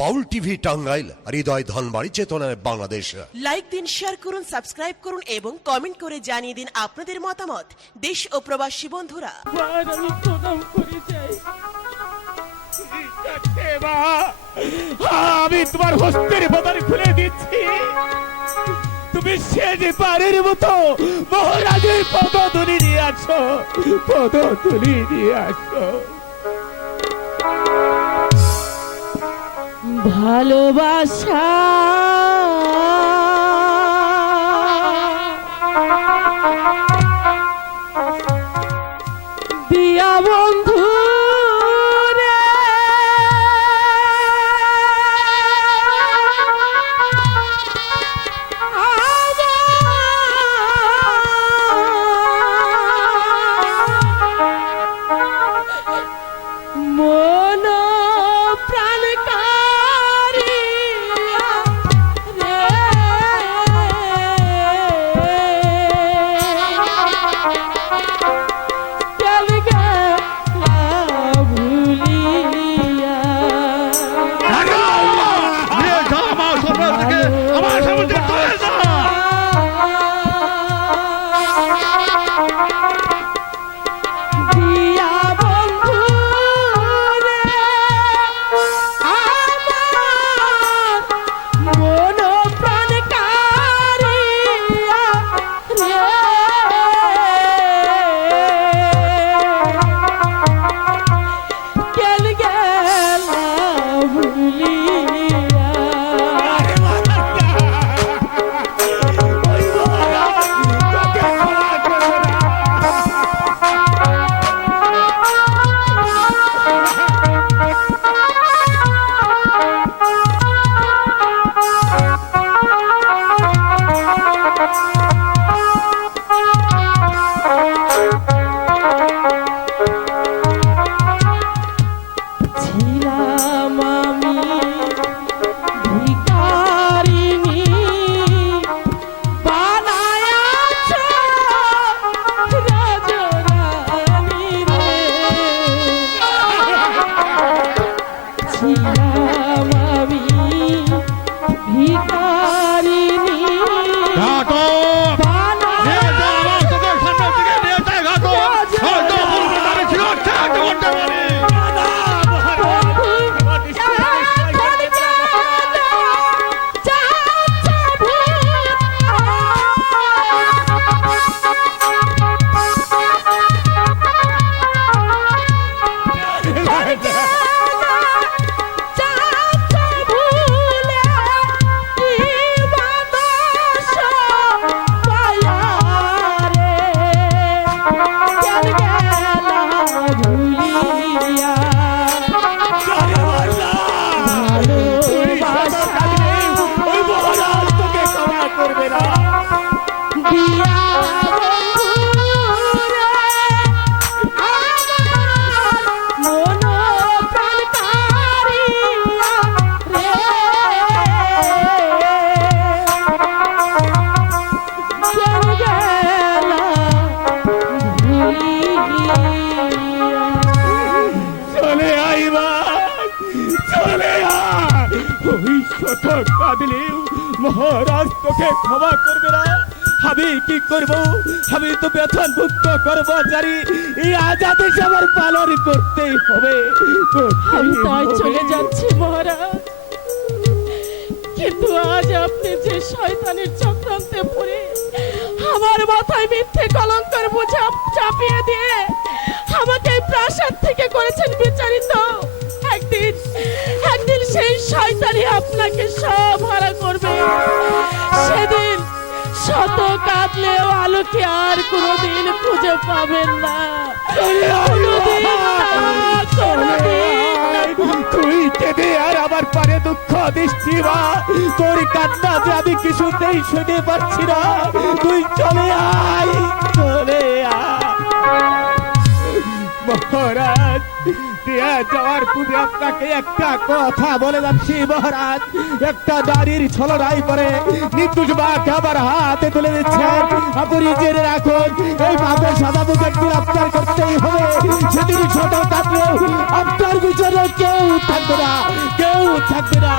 বাউল TV Tangail হৃদয় ধনবাড়ি চেতনায় Bangladesh. Like দিন share করুন সাবস্ক্রাইব করুন এবং কমেন্ট করে জানিয়ে দিন আপনাদের মতামত। দেশ ও প্রবাসী বন্ধুরা। আর আমি প্রণাম করে যাই মা। আমি তোমার হস্তের বদল খুলে দিচ্ছি। তুমি শেষ পারের মতো মহারাজের পদ তুলি নিয়ে আসো। পদ তুলি নিয়ে আসো। ভালোবাসা। দিয়া বন্ধু রে শত কাঁদলেও মহারাজ তোকে ক্ষমা করবে না। আমি কি করব? আমি তো বেতন কর্মচারী। এই আজাদে আমার পালন করতেই হবে। আমি তাই চলে। যাচ্ছি মহারাজ। কিন্তু আজ আপনি যে শয়তানের চক্রান্তে পড়ে আমার মাথায় মিথ্যে কলঙ্কর বোঝা চাপিয়ে দিয়ে সব হারা করবে। সেদিন শত কাঁদলেও আলোকে আর কোনোদিন খুঁজে পাবেন না। তুই কেঁদে আর আমার পারে দুঃখ দৃষ্টি বা তোর কান্না যে আমি কিছুতেই শুনে পাচ্ছি না। তুই চলে আয় চলে আয়। মহারাজ যাওয়ার পূর্বে আপনাকে একটা কথা বলে যাচ্ছি মহারাজ একটা নারীর ছলনাই করে নির্দোষ মাকে আবার হাতে তুলে দিচ্ছেন আপনি জেনে রাখুন, এই পাপের সাদা মুখ একদিন আপনার করতেই হবে। সেদিন ছোট থাকলেও আপনার বিচারে কেউ থাকবে না, কেউ থাকবে না।